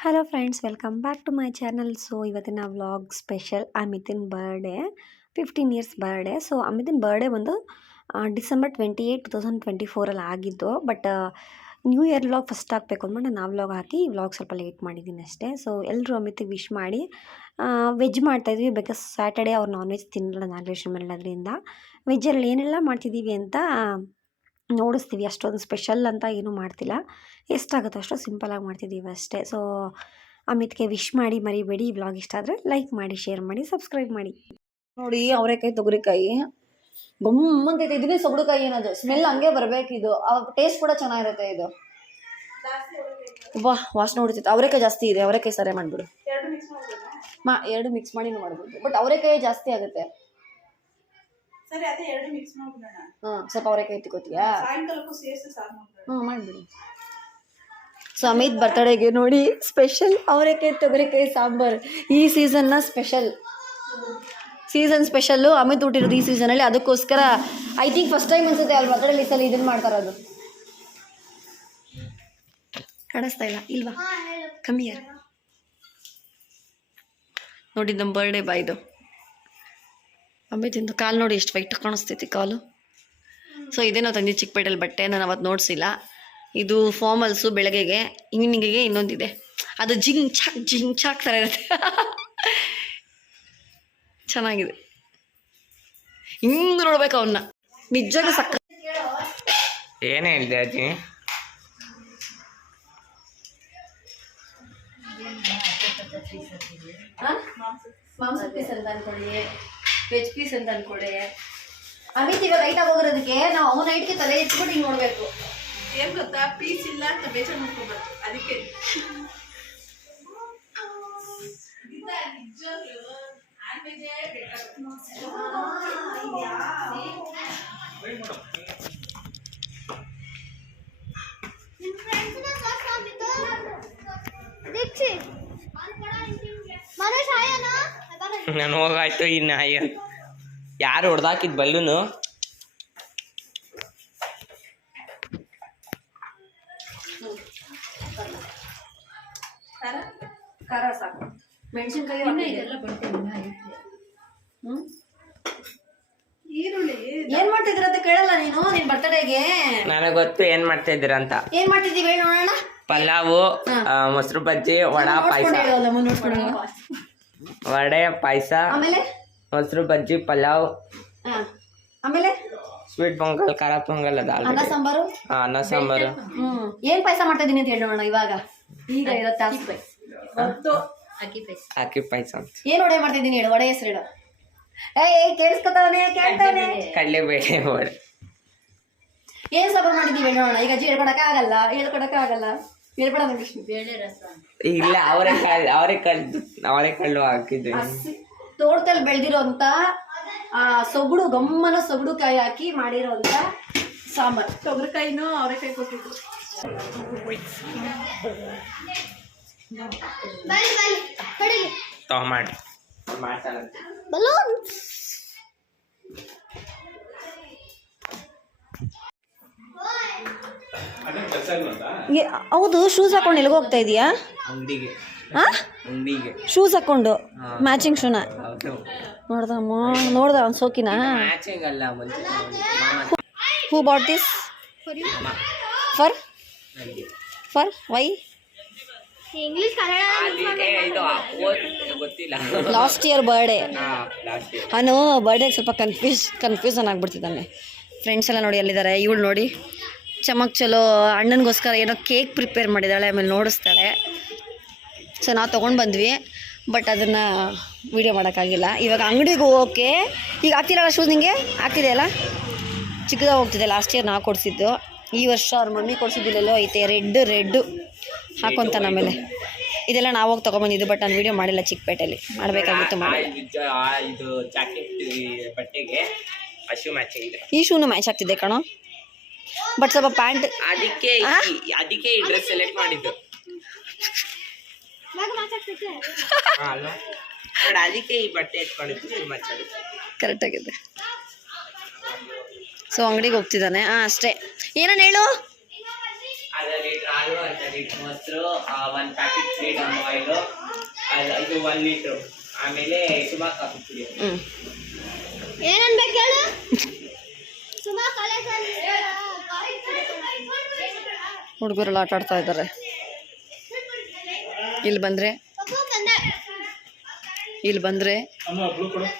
Hello friends, welcome back to my channel. So ಇವತ್ತಿನ vlog special ಅಮಿತಿನ್ birthday, 15 years birthday. So ಅಮಿತಿನ್ birthday ಬಂದು December 28, 2024 ಆಗಿದ್ದು. But new year vlog first ಹಾಕಬೇಕು ಅಂದ್ಬಿಟ್ಟು ನಾನು ವ್ಲಾಗ್ ಹಾಕಿ ಈ ವ್ಲಾಗ್ ಸ್ವಲ್ಪ ಲೇಟ್ ಮಾಡಿದ್ದೀನಿ ಅಷ್ಟೇ. ಸೊ ಎಲ್ಲರೂ ಅಮಿತಿಗೆ ವಿಶ್ ಮಾಡಿ. ವೆಜ್ ಮಾಡ್ತಾಯಿದ್ವಿ, ಬಿಕಾಸ್ ಸ್ಯಾಟರ್ಡೇ ಅವ್ರು ನಾನ್ ವೆಜ್ ತಿನ್ನಲ್ಲ ನಾಗೇಶ್ವರ ಮೇಳೋದ್ರಿಂದ. ವೆಜ್ಜಲ್ಲಿ ಏನೆಲ್ಲ ಮಾಡ್ತಿದ್ದೀವಿ ಅಂತ ನೋಡಿಸ್ತೀವಿ. ಅಷ್ಟೊಂದು ಸ್ಪೆಷಲ್ ಅಂತ ಏನೂ ಮಾಡ್ತಿಲ್ಲ, ಎಷ್ಟಾಗುತ್ತೋ ಅಷ್ಟು ಸಿಂಪಲಾಗಿ ಮಾಡ್ತಿದ್ದೀವಿ ಅಷ್ಟೇ. ಸೊ ಅಮಿತ್ಗೆ ವಿಶ್ ಮಾಡಿ ಮರಿಬೇಡಿ. ಈ ವ್ಲಾಗ್ ಇಷ್ಟ ಆದರೆ ಲೈಕ್ ಮಾಡಿ, ಶೇರ್ ಮಾಡಿ, ಸಬ್ಸ್ಕ್ರೈಬ್ ಮಾಡಿ. ನೋಡಿ, ಅವರೆಕಾಯಿ ತೊಗರಿಕಾಯಿ ಗಮ್ಮಂತೈತೆ. ಇದನ್ನೇ ಸೊಗಡುಕಾಯಿ ಏನದು, ಸ್ಮೆಲ್ ಹಂಗೆ ಬರ್ಬೇಕಿದು. ಟೇಸ್ಟ್ ಕೂಡ ಚೆನ್ನಾಗಿರುತ್ತೆ ಇದು. ವಾ, ವಾಸನೆ ಹೊಡಿತೈತೆ. ಅವರೆಕಾಯಿ ಜಾಸ್ತಿ ಇದೆ, ಅವರೆಕಾಯಿ ಸರಿ ಮಾಡಿಬಿಡು. ಎರಡು ಮಿಕ್ಸ್ ಮಾಡಿ ಮಾಡ್ಬೋದು, ಬಟ್ ಅವರೆಕಾಯಿ ಜಾಸ್ತಿ ಆಗುತ್ತೆ. ಸರಿ, ಅದೇ ಎರಡು ಮಿಕ್ಸ್ ಮಾಡ್ಬಿಡೋಣ. ಸ್ವಲ್ಪ ಅವರೆಕಾಯಿ ತಿಕ್ಕೋತೀಯಾ? ಸಾಯಂಕಾಲಕ್ಕೂ ಸೇರಿಸಿ ಸಾರು ಮಾಡ್ಬಿಡೋಣ. ಮಾಡಿಬಿಡಿ. ಸೊ ಅಮಿತ್ ಬರ್ತಡೆಗೆ ನೋಡಿ ಸ್ಪೆಷಲ್ ಅವರೆಕಾಯಿ ತೊಗರಿಕಾಯಿ ಸಾಂಬಾರು. ಈ ಸೀಸನ್ನ ಸ್ಪೆಷಲ್, ಸೀಸನ್ ಸ್ಪೆಷಲ್ಲು. ಅಮಿತ್ ಹುಟ್ಟಿರೋದು ಈ ಸೀಸನಲ್ಲಿ, ಅದಕ್ಕೋಸ್ಕರ ಐ ಥಿಂಕ್ ಫಸ್ಟ್ ಟೈಮ್ ಅನ್ಸುತ್ತೆ ಅಲ್ಲಿ ಬರ್ತಡೇಲಿ ಈ ಸಲ ಇದನ್ನು ಮಾಡ್ತಾರದು. ಕಾಣಿಸ್ತಾ ಇಲ್ಲ ಇಲ್ವಾ? ಕಮ್ಮಿ ಯಾರು ನೋಡಿ ನಮ್ಮ ಬರ್ಡೇ ಬಾಯ್ದು. ಅಮಿತಿಂದು ಕಾಲು ನೋಡಿ ಎಷ್ಟು ವೈಟ್ ಕಾಣಿಸ್ತೈತಿ ಕಾಲು. ಸೊ ಇದೇನೋ ತಂದಿ ಚಿಕ್ಕಪೇಟೆಯಲ್ಲಿ ಬಟ್ಟೆ, ನಾನು ಅವತ್ತು ನೋಡಿಸಿಲ್ಲ. ಇದು ಫಾರ್ಮಲ್ಸು, ಬೆಳಗ್ಗೆಗೆ. ಈವ್ನಿಂಗಿಗೆ ಇನ್ನೊಂದಿದೆ, ಅದು ಜಿಂಗ್ ಚಾಕ್ ಥರ ಇರುತ್ತೆ. ಚೆನ್ನಾಗಿದೆ, ಹಿಂಗೆ ನೋಡ್ಬೇಕು ಅವನ್ನ. ನಿಜವಾಗ್ಲೂ ಸಕ್ಕ. ಏನೇ ಹೇಳಿದೆ ಅಜ್ಜಿ? ಮಾಂಸ ಪೀಸ್ ಅಂತ ಅನ್ಕೊಳ್ಳಿ, ವೆಜ್ ಪೀಸ್ ಅಂತ ಅನ್ಕೊಳ್ಳಿ. ಅಮಿತ್ ಇವಾಗ ಲೈಟ್ ಆಗೋಗಿರೋದಕ್ಕೆ ನಾವು ಅವನ ನೈಟ್ಗೆ ತಲೆ ಎತ್ಬಿಟ್ಟು ಹಿಂಗೆ ನೋಡಬೇಕು. ಏನ್ ಗೊತ್ತಾ, ಪೀಸ್ ಇಲ್ಲ ಅಂತ ಬೇಜಾರು ಮಾಡ್ಕೋಬಾರ್ದು, ಅದಕ್ಕೆ. ನಾನು ಹೋಗಾಯ್ತು. ಇನ್ನು ಯಾರು ಹೊಡೆದಾಕಿದ್ ಬಲ್ಲೂನು? ಖಾರ ಸಾಕು, ಮೆಣಸಿನ್ಕಾಯಿ ಈರುಳ್ಳಿ ಏನ್ ಮಾಡ್ತಿದ್ರ ಅಂತ ಕೇಳಲ್ಲ ನೀನು ನಿನ್ ಬರ್ತಡೆಗೆ? ನನಗೆ ಗೊತ್ತು ಏನ್ ಮಾಡ್ತಾ ಇದ್ದೀರ ಅಂತ. ಏನ್ ಮಾಡ್ತಿದೀವಿ ನೋಡೋಣ. ಪಲಾವು, ಮೊಸರು ಬಜ್ಜಿ, ವಡಾ ಪಾಯಸ. ವಡೆ ಪಾಯಸ, ಆಮೇಲೆ ಮೊಸರು ಬಜ್ಜಿ, ಪಲಾವ್, ಆಮೇಲೆ ಸ್ವೀಟ್ ಪೊಂಗಲ್, ಖಾರ ಪೊಂಗಲ್, ಅದ ಅನ್ನ ಸಾಂಬಾರು. ಅನ್ನ ಸಾಂಬಾರು. ಏನ್ ಪಾಯಸ ಮಾಡ್ತಾ ಇದೀನಿ ಅಂತ ಹೇಳೋಣ ಇವಾಗ. ಈಗ ಇರುತ್ತೆ ಅಕ್ಕಿ ಪಾಯಸ ಅಂತ. ಏನ್ ವಡೆ ಮಾಡ್ತಾ ಇದೀನಿ ಹೇಳು, ವಡೆ ಹೆಸರು ಹೇಳು. ಏಯ್ ಕೇಳಿಸ್ಕೊತಾವನೆ, ಕೇಳ್ತಾವನೆ. ಕಡಲೆಬೇಳೆ ವಡೆ. ಏನ್ ಸಾಂಬಾರು ಮಾಡಿದೀವಿ ನೋಡೋಣ. ಈಗ ಅಜ್ಜಿ ಹೇಳ್ಕೊಡಕ್ ಆಗಲ್ಲ, ಹೇಳ್ಬೇಡ ನಂಗೆ. ಬೇಳೆ ರಸ ಇಲ್ಲ, ಅವರೆಕಾಳು ಹಾಕಿದ್ದೆ. ತೋಟದಲ್ಲಿ ಬೆಳೆದಿರೋಂತ ಸೊಗಡು, ಗಮ್ಮನ ಸೊಗಡು ಕಾಯಿ ಹಾಕಿ ಮಾಡಿರೋಂತ ಸಾಂಬಾರ್. ತೊಗರಿಕಾಯಿನೂ ಅವರೆಕಾಯಿ ಕೊಟ್ಟಿದ್ದು. ಟೊಮಾಟೊ ಹೌದು, ಶೂಸ್ ಹಾಕೊಂಡು ಎಲ್ಲಿಗೆ ಹೋಗ್ತಾ ಇದೀಯಾ? ಅಂಗಡಿಗೆ. ಶೂಸ್ ಹಾಕೊಂಡು ಮ್ಯಾಚಿಂಗ್ ಶೂನ ನೋಡ್ದ ಅವ್ನು ಸೋಕಿನ. ಮ್ಯಾಚಿಂಗ್ ಅಲ್ಲ, who bought this? For why? ಗೊತ್ತಿಲ್ಲ. Last year birthday. ಅವನು ಬರ್ಡೇಗೆ ಸ್ವಲ್ಪ ಕನ್ಫ್ಯೂಸನ್ ಆಗ್ಬಿಡ್ತಿದ್ದಾನೆ. ಫ್ರೆಂಡ್ಸ್ ಎಲ್ಲ ನೋಡಿ ಎಲ್ಲಿದ್ದಾರೆ. ಇವಳು ನೋಡಿ ಚಮಕ್ ಚಲೋ ಅಣ್ಣನಿಗೋಸ್ಕರ ಏನೋ ಕೇಕ್ ಪ್ರಿಪೇರ್ ಮಾಡಿದ್ದಾಳೆ, ಆಮೇಲೆ ನೋಡಿಸ್ತಾಳೆ. ಸೊ ನಾವು ತೊಗೊಂಡು ಬಂದ್ವಿ, ಬಟ್ ಅದನ್ನು ವೀಡಿಯೋ ಮಾಡೋಕ್ಕಾಗಿಲ್ಲ. ಇವಾಗ ಅಂಗಡಿಗೆ ಹೋಗೋಕ್ಕೆ ಈಗ ಆಗ್ತಿರಲ್ಲ ಶೂಸ್. ನಿಂಗೆ ಆಗ್ತಿದೆಯಲ್ಲ, ಚಿಕ್ಕದಾಗ ಹೋಗ್ತಿದೆ. ಲಾಸ್ಟ್ ಇಯರ್ ನಾವು ಕೊಡಿಸಿದ್ದು, ಈ ವರ್ಷ ಅವ್ರ ಮಮ್ಮಿ ಕೊಡಿಸಿದ್ದಿಲ್ಲೆಲ್ಲೋ ಐತೆ ರೆಡ್ ಹಾಕೊಂತಾನೆ. ಆಮೇಲೆ ಇದೆಲ್ಲ ನಾವು ಹೋಗಿ ತೊಗೊಂಬಂದಿದ್ದು, ಬಟ್ ನಾನು ವೀಡಿಯೋ ಮಾಡಿಲ್ಲ. ಚಿಕ್ಕಪೇಟೆಯಲ್ಲಿ ಮಾಡಬೇಕಾಗಿತ್ತು, ಮಾಡಿಲ್ಲ. ಇದು ಜಾಕೆಟ್ ಬಟ್ಟೆಗೆ ಅಶು ಮ್ಯಾಚಿಂಗ್. ಈ ಶೂನು ಮ್ಯಾಚ್ ಆಗ್ತಿದೆ ಕಣೋ, ಬಟ್ ಸ್ವಲ್ಪ ಪ್ಯಾಂಟ್. ಅದಕ್ಕೆ ಈ ಡ್ರೆಸ್ ಸೆಲೆಕ್ಟ್ ಮಾಡಿದ್ದು. ಅದಕ್ಕೆ ಈ ಬಟ್ಟೆ ಎತ್ಕೊಂಡಿದ್ದು ಕರೆಕ್ಟ್ ಆಗಿದೆ. ಸೊ ಅಂಗಡಿಗೆ ಹೋಗ್ತಿದ್ದಾನೆ. ಅಷ್ಟೇ. ಏನನ್ನ ಹೇಳು? ಅದರಲ್ಲಿ ಹಾಲು 1 ಲೀಟರ್ ಮೊಸರು 1 ಪ್ಯಾಕೆಟ್ ಫ್ರೀಡಮ್ ಆಯಿಲು ಇದು 1 ಲೀಟ್ರು ಆಮೇಲೆ ಸುಮಾ ಕಾಫಿ ಪುಡಿ ಏನನ್ಬೇಕು ಹೇಳು ಸುಮಾ ಹುಡುಗರೆಲ್ಲ ಆಟ ಆಡ್ತಾ ಇದ್ದಾರೆ. ಇಲ್ಲಿ ಬಂದರೆ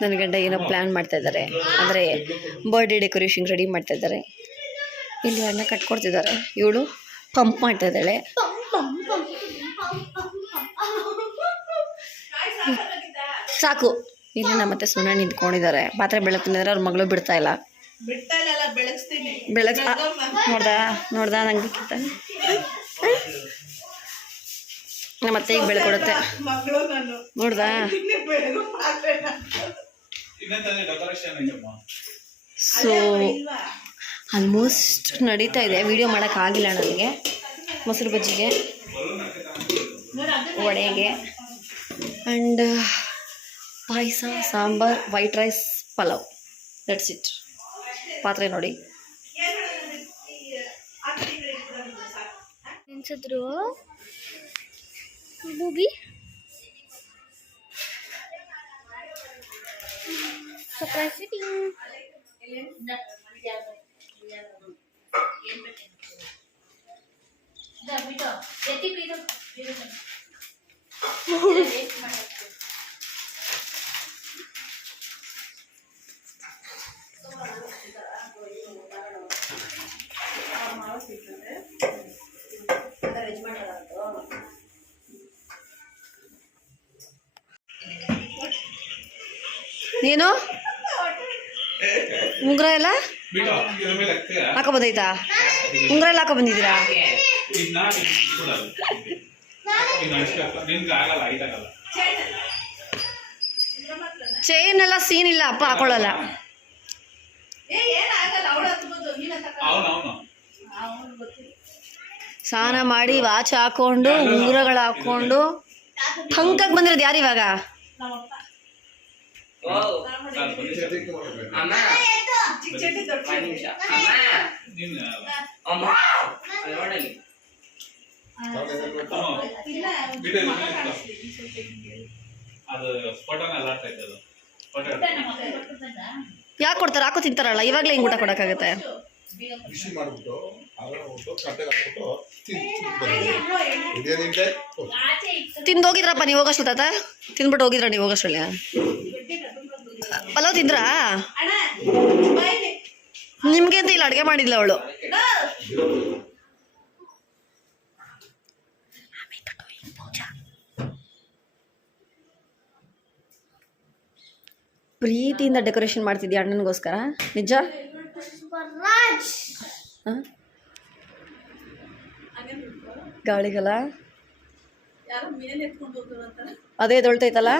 ನನ್ನ ಗಂಡ ಏನೋ ಪ್ಲ್ಯಾನ್ ಮಾಡ್ತಾ ಇದ್ದಾರೆ, ಅಂದರೆ ಬರ್ಡೇ ಡೆಕೋರೇಷನ್ ರೆಡಿ ಮಾಡ್ತಾ ಇದ್ದಾರೆ. ಇಲ್ಲಿ ಅಣ್ಣ ಕಟ್ಕೊಡ್ತಿದ್ದಾರೆ, ಇವಳು ಪಂಪ್ ಮಾಡ್ತಾ ಇದ್ದಾಳೆ. ಸಾಕು. ಇಲ್ಲಿ ನಮ್ಮ ಮತ್ತೆ ಸುಮ್ಮನೆ ನಿಂತ್ಕೊಂಡಿದ್ದಾರೆ, ಪಾತ್ರೆ ಬೆಳಗ್ತಿದ್ದಾರೆ. ಅವ್ರ ಮಗಳು ಬಿಡ್ತಾ ಇಲ್ಲ. ಬೆಳಗ್ ನೋಡ್ದ ನಂಗೆ ನಮ್ಮತ್ತೆ ಈಗ ಬೆಳ್ಕೊಡುತ್ತೆ. ನೋಡ್ದ ಸೊ ಆಲ್ಮೋಸ್ಟ್ ನಡೀತಾ ಇದೆ. ವಿಡಿಯೋ ಮಾಡೋಕ್ಕಾಗಿಲ್ಲ ನನಗೆ. ಮೊಸರು ಬಜ್ಜಿಗೆ, ವಡೆಗೆ and payasa, sambar, white rice, pulao. That's it. ಪಾತ್ರೆ ನೋಡಿ. ನೆನ್ಸಿದ್ರು ಮೂವಿ ಸರ್ಪ್ರೈಸ್ ನೀನು ಉಂಗುರ ಎಲ್ಲ ಹಾಕೋ ಬಂದೈತಾ? ಉಂಗುರ ಎಲ್ಲ ಹಾಕೋ ಬಂದಿದ್ದೀರಾ? ಚೈನ್ ಎಲ್ಲ ಸೀನ್ ಇಲ್ಲ, ಅಪ್ಪ ಹಾಕೊಳ್ಳಲ್ಲ. ಸ್ನಾನ ಮಾಡಿ ವಾಚ್ ಹಾಕೊಂಡು ಉಂಗುರಗಳು ಹಾಕೊಂಡು ಟಂಕಾಗಿ ಬಂದಿರೋದು ಯಾರು ಇವಾಗ? ಅಮ್ಮ ನೋಡಲಿ ಯಾಕೆ ಕೊಡ್ತಾರೆ? ಹಾಕೋ ತಿಂತಾರಲ್ಲ, ಇವಾಗಲೇ ಹಿಂಗೆ ಊಟ ಕೊಡೋಕ್ಕಾಗತ್ತೆ? ತಿಂದೋಗಿದ್ರಪ್ಪ ನೀವು ಹೋಗೋಷ್ಟು ತಾತ? ತಿಂದ್ಬಿಟ್ಟು ಹೋಗಿದ್ರ ನೀವು ಹೋಗೋಷ್ಟರಲ್ಲಿ? ಪಲಾವ್ ತಿಂದ್ರಾ? ನಿಮ್ಗೆ ಅಂತ ಇಲ್ಲ ಅಡುಗೆ ಮಾಡಿದ್ಲ ಅವಳು. ಪ್ರೀತಿಯಿಂದ ಡೆಕೋರೇಷನ್ ಮಾಡ್ತಿದ್ಯಾ ಅಣ್ಣನಿಗೋಸ್ಕರ? ನಿಜ? ಗಾಳಿಗಲ್ಲ ಅದೇ ಎದೊಳ್ತೈತಲ್ಲ,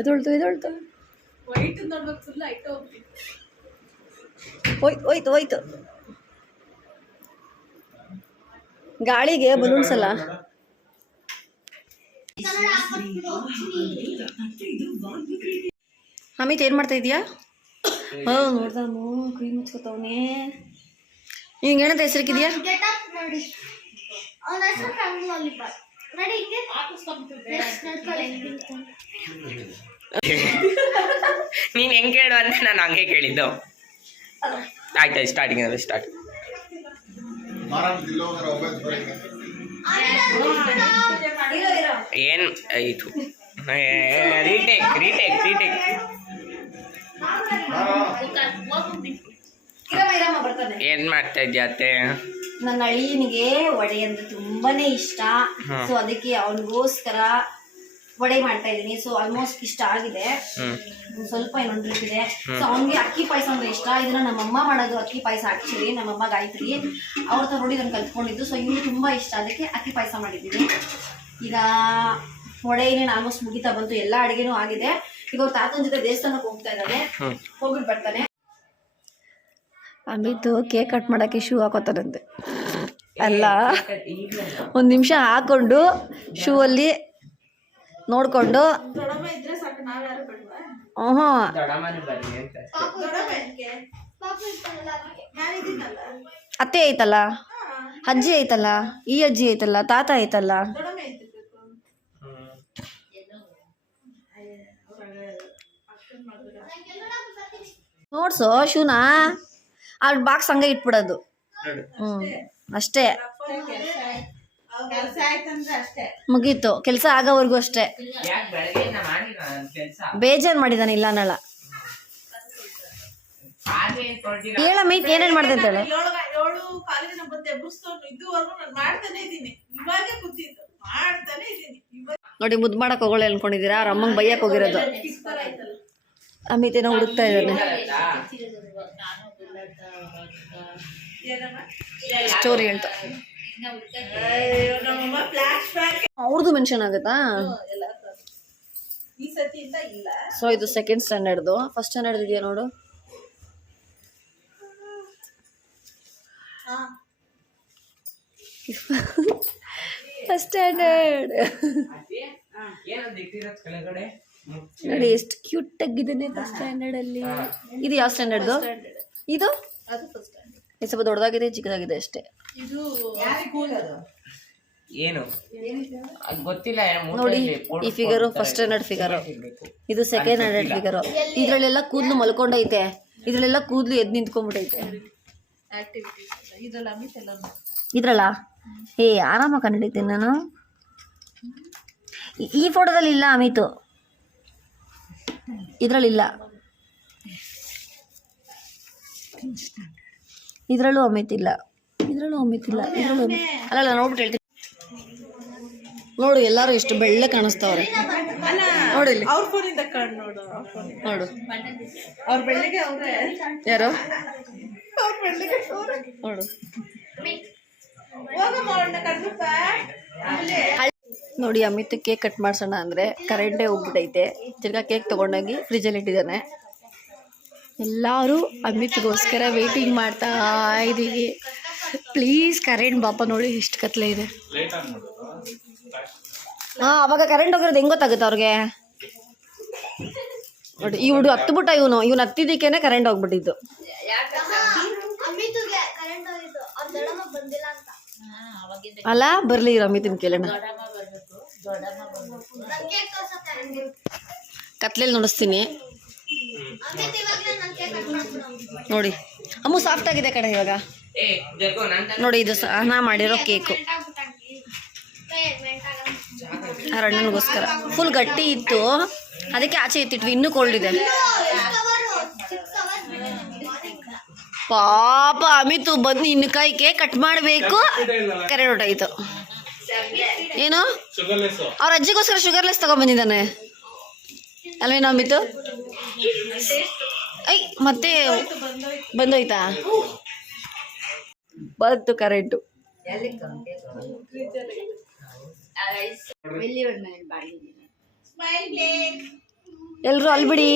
ಎದೊಳ್ತು ಹೋಯ್ತು. ಗಾಳಿಗೆ ಬಲೂನ್ಸ್ ಅಲ್ಲ. ಅಮಿತ್ ಏನ್ ಮಾಡ್ತಾ ಇದೀಯಾ? ನೋಡ್ದ ಕ್ರೀಮ್ ಹಚ್ಕೋತವನೇ. ನಿಂಗೆ ಏನಂತ ಹೆಸರಿಕಿದ್ಯಾ? ನೀನ್ ಹೆಂಗ್ ಕೇಳು ಅಂದ್ರೆ ನಾನು ಹಂಗೆ ಕೇಳಿದ್ದು. ಆಯ್ತಾಯ್ತು, ಸ್ಟಾರ್ಟ್. ಏನ್ ಆಯ್ತು? ರೀಟೇಕ್. ಏನ್ ಮಾಡ್ತಾ ಇದ್ಯಾ ಅತ್ತೆ? ನನ್ನ ಅಳಿಯನಿಗೆ ವಡೆ ಅಂದ್ರೆ ತುಂಬಾನೇ ಇಷ್ಟ. ಸೊ ಅದಕ್ಕೆ ಅವನಿಗೋಸ್ಕರ ವಡೆ ಮಾಡ್ತಾ ಇದ್ದೀನಿ. ಸೊ ಆಲ್ಮೋಸ್ಟ್ ಇಷ್ಟ ಆಗಿದೆ, ಸ್ವಲ್ಪ ಇನ್ನೊಂದು ಇದೆ. ಸೊ ಅವನಿಗೆ ಅಕ್ಕಿ ಪಾಯಸ ಅಂದ್ರೆ ಇಷ್ಟ. ಇದನ್ನ ನಮ್ಮಮ್ಮ ಮಾಡೋದು ಅಕ್ಕಿ ಪಾಯಸ. ಆಕ್ಚುಲಿ ನಮ್ಮಮ್ಮ ಗಾಯತ್ರಿ ಅವ್ರ ತರ ನೋಡಿ ನಾನು ಕಲ್ತ್ಕೊಂಡಿದ್ದು. ಸೊ ಇವ್ನಿಗೆ ತುಂಬಾ ಇಷ್ಟ, ಅದಕ್ಕೆ ಅಕ್ಕಿ ಪಾಯಸ ಮಾಡಿದ್ದೀನಿ. ಈಗ ವಡೆ ಏನೇನು ಆಲ್ಮೋಸ್ಟ್ ಮುಗಿತಾ ಬಂತು, ಎಲ್ಲ ಅಡುಗೆನೂ ಆಗಿದೆ. ಈಗ ಅವ್ರ ತಾತನ ಜೊತೆ ದೇವಸ್ಥಾನಕ್ಕೆ ಹೋಗ್ತಾ ಇದ್ದಾನೆ, ಹೋಗ್ಬಿಟ್ಟು ಬರ್ತಾನೆ. ಅಮಿತ್ ಕೇಕ್ ಕಟ್ ಮಾಡೋಕ್ಕೆ ಶೂ ಹಾಕೋತಾರಂತೆ. ಅಲ್ಲ, ಒಂದು ನಿಮಿಷ ಹಾಕೊಂಡು ಶೂ ಅಲ್ಲಿ ನೋಡ್ಕೊಂಡು ಪಾಪು ಇರ್ತಾನಲ್ಲ ಅದಕ್ಕೆ. ನಾನಿದ್ದೀನಲ್ಲ. ಅತ್ತೆ ಐತಲ್ಲ, ಅಜ್ಜಿ ಐತಲ್ಲ, ಈ ಅಜ್ಜಿ ಐತಲ್ಲ, ತಾತ ಐತಲ್ಲ. ದೊಡ್ಡಮ್ಮ ಇದ್ದಿರ್ಬೇಕು. ನೋಡ್ಸು ಶೂನಾ ಆ ಬಾಕ್ಸ್ ಹಂಗೆ ಇಟ್ಬಿಡೋದು. ಅಷ್ಟೇ, ಕೆಲಸ ಆಯ್ತಂದ್ರೆ ಅಷ್ಟೇ. ಮುಗೀತು ಕೆಲಸ ಆಗೋವರೆಗೂ ಅಷ್ಟೇ. ಯಾಕೆ ಬೆಳಗ್ಗೆಯಿಂದ ಮಾಡಿ ನಾನು ಕೆಲಸ ಬೇಜಾರು ಮಾಡಿದಾನೆ ಇಲ್ಲ ಅನ್ನಲ್ಲ. ಹಾಗೆ ಕೊಟ್ಟಿಲ್ಲ. ಹೇಳ ಮೈತ್ ಏನೇನ್ ಮಾಡ್ದೆ ಅಂತ ಹೇಳು. 7 ಕಾಲಿನ ಬಂದು ಎಬ್ಬಿಸ್ತವ್ರು ಇದುವರೆಗೂ ನಾನು ಮಾಡ್ತಾನೆ ಇದ್ದೀನಿ. ಇವಾಗೆ ಕೂತಿದ್ದು ಮಾಡ್ತಾನೆ ಇದ್ದೀನಿ. ನೋಡಿ ಮುದ್ದು ಮಾಡಕ್ ಹೋಗೋಳೆ ಅನ್ಕೊಂಡಿದ್ದೀರಾ, ಅವ್ರ ಅಮ್ಮಂಗೆ ಬೈಯಕ್ ಹೋಗಿರೋದು. ಅಮಿತೇನ ಹುಡುಕ್ತಾ ಇದ್ದಾನೆ. ಸ್ಟೋರಿ ಹೇಳ್ತಾ ನಮ್ಮಮ್ಮ ಫ್ಲಾಶ್ ಬ್ಯಾಕ್ ಅವ್ರದ್ದು ಮೆನ್ಷನ್ ಆಗುತ್ತಾ? ಈ ಸತಿಯಿಂದ ಇಲ್ಲ. ಸೊ ಇದು ಸೆಕೆಂಡ್ ಸ್ಟ್ಯಾಂಡರ್ಡ್ದು. ಫಸ್ಟ್ ಸ್ಟ್ಯಾಂಡರ್ಡ್ ಇದೆಯಾ ನೋಡು. ಫಸ್ಟ್ ಸ್ಟ್ಯಾಂಡರ್ಡ್ ಏನಂತ ಇಟ್ಟಿರೋದು ಕೆಳಗಡೆ ನೋಡಿ ಎಷ್ಟು ಕ್ಯೂಟ್ ಆಗಿದ್ದಾನೆ ಫಸ್ಟ್ ಸ್ಟ್ಯಾಂಡರ್ಡ್ ಅಲ್ಲಿ. ಇದು ಯಾವ ಸ್ಟ್ಯಾಂಡರ್ಡ್ದು? ಇದು ಅದು ಫಸ್ಟ್ ಸ್ಟ್ಯಾಂಡರ್ಡ್. ಇದು ಸ್ವಲ್ಪ ದೊಡ್ಡದಾಗಿದೆ ಚಿಕ್ಕದಾಗಿದೆ ಅಷ್ಟೇ. ಇದು ಸ್ಕೂಲ್ ಅದು. ಏನು ಅದು ಗೊತ್ತಿಲ್ಲ. ನೋಡಿ ಈ ಫಿಗರು ಫಸ್ಟ್ ಸ್ಟ್ಯಾಂಡರ್ಡ್ ಫಿಗರು, ಇದು ಸೆಕೆಂಡ್ ಸ್ಟ್ಯಾಂಡರ್ಡ್ ಫಿಗರು. ಇದ್ರಲ್ಲೆಲ್ಲ ಕೂದಲು ಮಲ್ಕೊಂಡೈತೆ, ಇದ್ರಲ್ಲೆಲ್ಲ ಕೂದಲು ಎದ್ದು ನಿಂತ್ಕೊಂಡ್ಬಿಟ್ಟೈತೆ. ಆಕ್ಟಿವಿಟೀಸ್ ಇದ್ರಲ್ಲಿ ಅಮಿತ್ ಎಲ್ಲ ಇದ್ರಲ್ಲ ಏ ಆರಾಮಾಗಿ ಕಂಡಿಡ್ತೀನಿ ನಾನು. ಈ ಫೋಟೋದಲ್ಲಿ ಇಲ್ಲ ಅಮಿತು, ಇದ್ರಲ್ಲಿಲ್ಲ. ಇದ್ರಲ್ಲೂ ಅಮಿತ್ ಇಲ್ಲ, ಇದ್ರಲ್ಲೂ ಅಮಿತ್ ಇಲ್ಲ, ಇದ್ರಲ್ಲೂ ಅಲ್ಲ ನೋಡ್ಬಿಟ್ಟು ಹೇಳ್ತೀನಿ. ನೋಡು ಎಲ್ಲರೂ ಎಷ್ಟು ಬೆಳ್ಳ ಕಾಣಿಸ್ತಾವ್ರೆ. ನೋಡಿ ಇಲ್ಲಿ ಅವ್ರ ಫೋನಿಂದ ಕಣ್ಣು ನೋಡು. ನೋಡು ಅವ್ರ ಬೆಳ್ಳಿಗೆ ಅವ್ರೆ. ಯಾರು ಅವ್ರ ಬೆಳ್ಳಿಗೆ ಅವ್ರೆ. ನೋಡು. ಹೋಗಮ್ಮ ಅವ್ರನ್ನ ಕರ್ದಪ್ಪ. ಅಲ್ಲೇ ನೋಡಿ ಅಮಿತ್ ಕೇಕ್ ಕಟ್ ಮಾಡ್ಸೋಣ ಅಂದರೆ ಕರೆಂಟೇ ಹೋಗ್ಬಿಟ್ಟೈತೆ. ತಿರ್ಗಾ ಕೇಕ್ ತೊಗೊಂಡೋಗಿ ಫ್ರಿಜ್ಜಲ್ಲಿ ಇಟ್ಟಿದ್ದಾನೆ. ಎಲ್ಲರೂ ಅಮಿತ್ಗೋಸ್ಕರ ವೇಟಿಂಗ್ ಮಾಡ್ತಾ ಇದ್ದೀವಿ. ಪ್ಲೀಸ್ ಕರೆಂಟ್ ಬಾಪ. ನೋಡಿ ಎಷ್ಟು ಕತ್ಲೆ ಇದೆ. ಹಾಂ ಅವಾಗ ಕರೆಂಟ್ ಹೋಗಿರೋದು ಹೆಂಗೆ ಗೊತ್ತಾಗುತ್ತೆ ಅವ್ರಿಗೆ? ನೋಡಿ ಇವ್ಡು ಹತ್ಬಿಟ್ಟ, ಇವನು ಹತ್ತಿದ್ದಕ್ಕೇನೆ ಕರೆಂಟ್ ಹೋಗ್ಬಿಟ್ಟಿದ್ದು. ಅಮಿತುಗೆ ಕರೆಂಟ್ ಹೋಗಿತ್ತು, ಅವ್ರ ದೊಡ್ಡಮ್ಮ ಬಂದಿಲ್ಲ ಅಂತ. ಅಲ್ಲ ಬರ್ಲಿ ಅಮಿತನ್ ಕೇಳೋಣ. ನಂಗೆ ತೋರ್ಸತ್ತೆ ಕತ್ಲೆಯಲ್ಲಿ ನೋಡಿಸ್ತೀನಿ ಅಮಿತ್. ಇವಾಗ ನನ್ ಕೇಕ್ ಕಟ್ ಮಾಡ್ಬಿಡು. ನೋಡಿ ಅಮ್ಮು ಸಾಫ್ಟ್ ಆಗಿದೆ ಕಡೆ ಇವಾಗ. ಏ ಜರ್ಗೋ ನಾನು ನೋಡಿ ಇದು ಸಹನಾ ಮಾಡಿರೋ ಕೇಕು ಅವ್ರ ಅಣ್ಣನಿಗೋಸ್ಕರ. ಫುಲ್ ಗಟ್ಟಿ ಇತ್ತು, ಅದಕ್ಕೆ ಆಚೆ ಎತ್ತಿಟ್ವಿ. ಇನ್ನೂ ಕೋಲ್ಡ್ ಇದೆ. ಪಾಪ ಅಮಿತು ಬಂದು ಇನ್ನು ಕಾಯಿ ಕೇಕ್ ಕಟ್ ಮಾಡಬೇಕು, ಕರೆ ಹೊರಟಾಯ್ತು. ಏನು ಅವ್ರ ಅಜ್ಜಿಗೋಸ್ಕರ ಶುಗರ್ಲೆಸ್ ತಗೊಂಡ್ಬಂದಿದ್ದಾನೆ ಅಲ್ವೇನೋ ಅಮಿತು? ಐ ಮತ್ತೆ ಬಂದೋಯ್ತಾ? ಬಂತು ಕರೆಂಟು. ಎಲ್ರು ಅಲ್ಲಿ ಬಿಡಿ,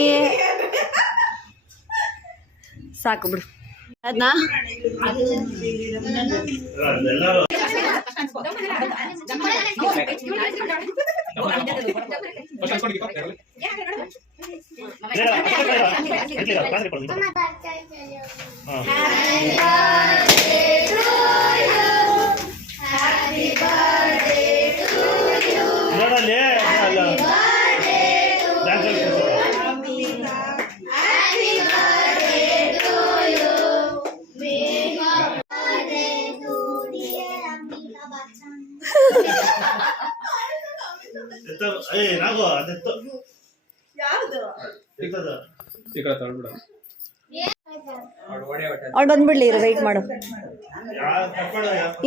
ಸಾಕು ಬಿಡು ಅದನ್ನ. ಯಾವ್ದು ಅವಳು ಬಂದ್ಬಿಡ್ಲಿ, ಇರು ವೆಯ್ಟ್ ಮಾಡು.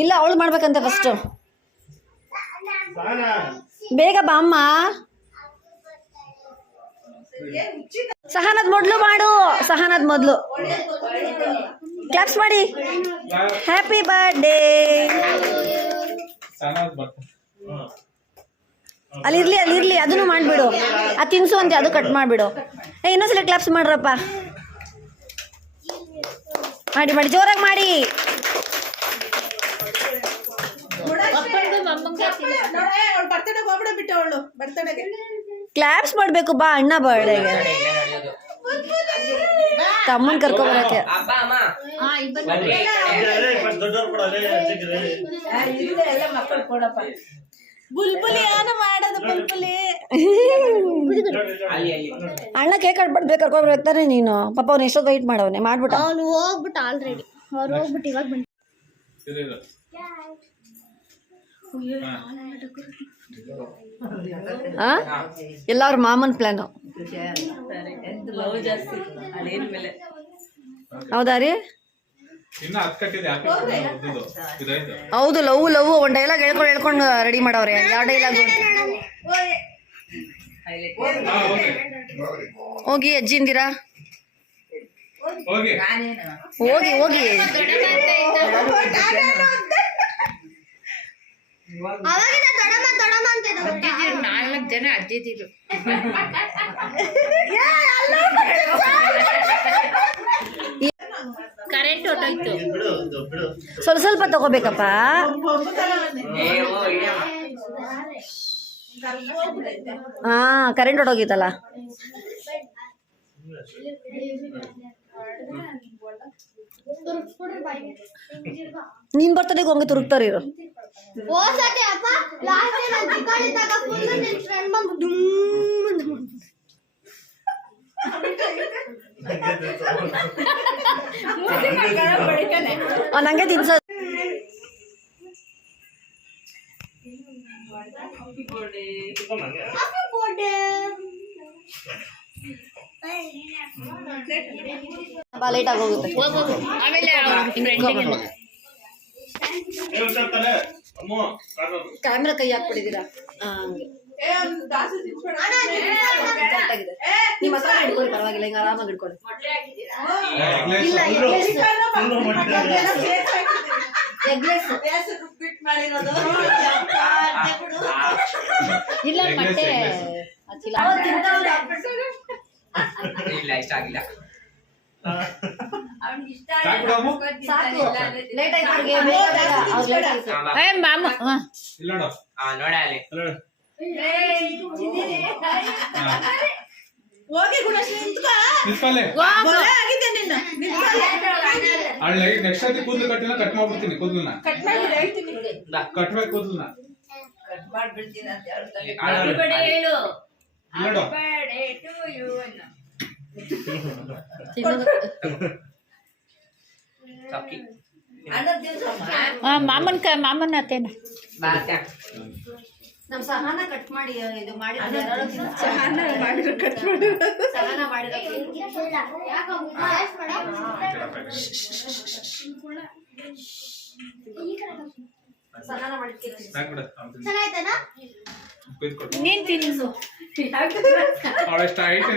ಇಲ್ಲ ಅವಳು ಮಾಡ್ಬೇಕಂತ ಫಸ್ಟು. ಬೇಗ ಬಾ ಅಮ್ಮ. ಸಹನದ್ ಮೊದಲು ಮಾಡು, ಸಹನದ್ ಮೊದಲು ಕ್ಲಾಪ್ಸ್ ಮಾಡಿ. Happy birthday. ಅಲ್ಲಿರ್ಲಿ ಅದನ್ನು ಮಾಡಿಬಿಡು. ಅದು ತಿನ್ಸು ಅಂತೆ, ಅದು ಕಟ್ ಮಾಡಿಬಿಡು. ಇನ್ನೊಂದ್ಸಲ ಕ್ಲಾಪ್ಸ್ ಮಾಡ್ರಪ್ಪ. ಮಾಡಿ ಜೋರಾಗಿ ಮಾಡಿ. ಬರ್ತಡೇ ಹೋಗ್ಬಿಡ ಬಿಟ್ಟು ಅವಳು ಬರ್ತಡೆಗೆ ಕ್ಲಾಪ್ಸ್ ಮಾಡಬೇಕು ಬಾ ಅಣ್ಣ ಬರ್ಡೇಗೆ. ತಮ್ಮನ್ ಕರ್ಕೊಬರಕ್ಕೆ. ಅಪ್ಪ ಅಮ್ಮ ಬನ್ರಿ ಈ ಕಡೆ. ಎಲ್ಲ ಮಕ್ಕಳು ಕೊಡಪ್ಪ. ಬುಲ್ಬುಲಿ ಏನು ಮಾಡೋದು ಬುಲ್ಬುಲಿ. ಅಲ್ಲಿ ಅಲ್ಲಿ ಅಣ್ಣ ಕೇಕ್ ಕಟ್ಬಿಟ್ಟು ಬೇಕು ಕರ್ಕೊಬರ್ತಾನೆ ನೀನು. ಪಾಪ ಅವ್ನು ಎಷ್ಟೊತ್ತು ವೆಯ್ಟ್ ಮಾಡವನೆ ಮಾಡ್ಬಿಟ್ಟ. ಅವ್ನು ಹೋಗ್ಬಿಟ್ಟು ಆಲ್ರೆಡಿ ಅವ್ರು ಹೋಗ್ಬಿಟ್ಟು ಇವಾಗ ಬಂದು ಎಲ್ಲ ಅವ್ರ ಮಾಮನ್ ಪ್ಲಾನು. ಹೌದಾ ರೀ? ಹೌದು, ಲವ್ ಒಂದ್ ಡೈಲಾಗ್ ಹೇಳ್ಕೊಂಡು ರೆಡಿ ಮಾಡವ್ರೆ. ಯಾವ ಡೈಲಾಗ್? ಹೋಗಿ ಅಜ್ಜಿ ಇಂದಿರಾ, ಹೋಗಿ ಹೋಗಿ. ಅವಾಗಿನ ದೊಡಮ್ಮ ಅಂತ 4 ಜನ ಅಜ್ಜಿದಿರು. ಕರೆಂಟ್ ಹೊಟ್ಟೋಯ್ತು. ಸ್ವಲ್ಪ ತಗೋಬೇಕಪ್ಪ. ಹಾ, ಕರೆಂಟ್ ಹೊಟ್ಟೋಗಿತ್ತಲ್ಲ. ನೀನ್ ಬರ್ತಡೆಗೆ ಹಂಗೆ ತುರುಕ್ತಾರಿರು. ಓಸತ್ತೆ ಅಪ್ಪ ಲಾಸ್ಟ್ ಟೈಮ್ ನಾನು ಚಿಕ್ಕಳಿದ್ದಾಗ ಫುಲ್ ನನ್ನ ಫ್ರೆಂಡ್ ಬಂದು ಡುಮ್ ಅಂತ ನಂಗೆ ತಿನ್ಸ. ಲೇಟ್ ಆಗಿ ಹೋಗುತ್ತೆ. ಆಮೇಲೆ ಕ್ಯಾಮ್ರಾ ಕೈ ಹಾಕ್ಬಿಟ್ಟಿದ್ದೀರಾ? ಹಂಗೆ ನಿಮ್ಮ ಹತ್ರ ಹಿಡ್ಕೊಳ್ಳಿ, ಪರವಾಗಿಲ್ಲ, ಹಿಂಗೆ ಆರಾಮಾಗಿ ಹಿಡ್ಕೊಳ್ಳಿ. ಇಲ್ಲ ಮತ್ತೆ ಇಲ್ಲ ಇಷ್ಟ ಆಗಿಲ್ಲ. ಸಾಕು, ಲೇಟ್ ಆಯ್ತು ಅವ್ರಿಗೆ. ಅವ್ರು ಲೇಟ್ ಆಯ್ತು. ಮಾಮ ನೋಡ ಅಲ್ಲಿ ಹೋಗಿ ಗುಣಶ್ರೀ ನಿಂತ್ಕೋ. ಬಲೆ ಆಗಿದೆ ನಿನ್ನ. ನೆಕ್ಸ್ಟ್ ಸತಿ ಕೂದಲು ಕಟ್ಟಿಲ್ಲ, ಕಟ್ ಮಾಡ್ಬಿಡ್ತೀನಿ ಕೂದಲನ್ನ. ಕಟ್ ಮಾಡಿ ಹೇಳ್ತೀನಿ. ಕಟ್ಬೇಕು ಕೂದಲನ್ನ. ಹೇಳು ನೋಡು ಚಕ್ಕಿ ಮಾಮನ ಅತ್ತೇನ ಬಾತ್ಯಾ ನಮ್ ಸಹನ ಕಟ್ ಮಾಡಿ ಇದು ಮಾಡಿ ಸಹನ ಮಾಡಿರೋ ಕಟ್ ಮಾಡಿರೋ ಸಹನ ಮಾಡಿರೋ ಸಹನ ಮಾಡಿದ್ಕೆ ಚೆನ್ನಾಯ್ತನಾ ನೀನ್ ತಿನ್ಸು ಅವಳೆಷ್ಟು ಐತೆ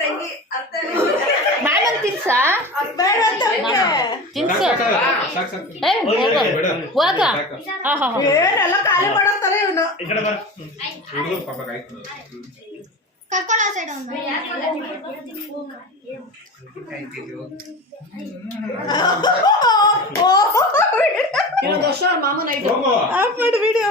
ತಂಗಿ ಅರ್ಥ ಮಾಮನ್ ತಿನ್ಸಾ ಬೇಡ ಅಂತ ತಿನ್ಸು ಹೋಗ ಏನೆಲ್ಲ ಖಾಲಿ ಮಾಡೋತಾರೆ ಇವನು. ಹುಡುಗರು ಪಾಪ ಆಯ್ತು. ಕರ್ಕೊಳ್ಳೋ ಸೈಡ್ ಅವ್ನು ಇನ್ನೊಂದು ವರ್ಷ ಮಾಮನ ಐಟು ಹೋಗು ಆಫ್ ಮಾಡಿ ವಿಡಿಯೋ.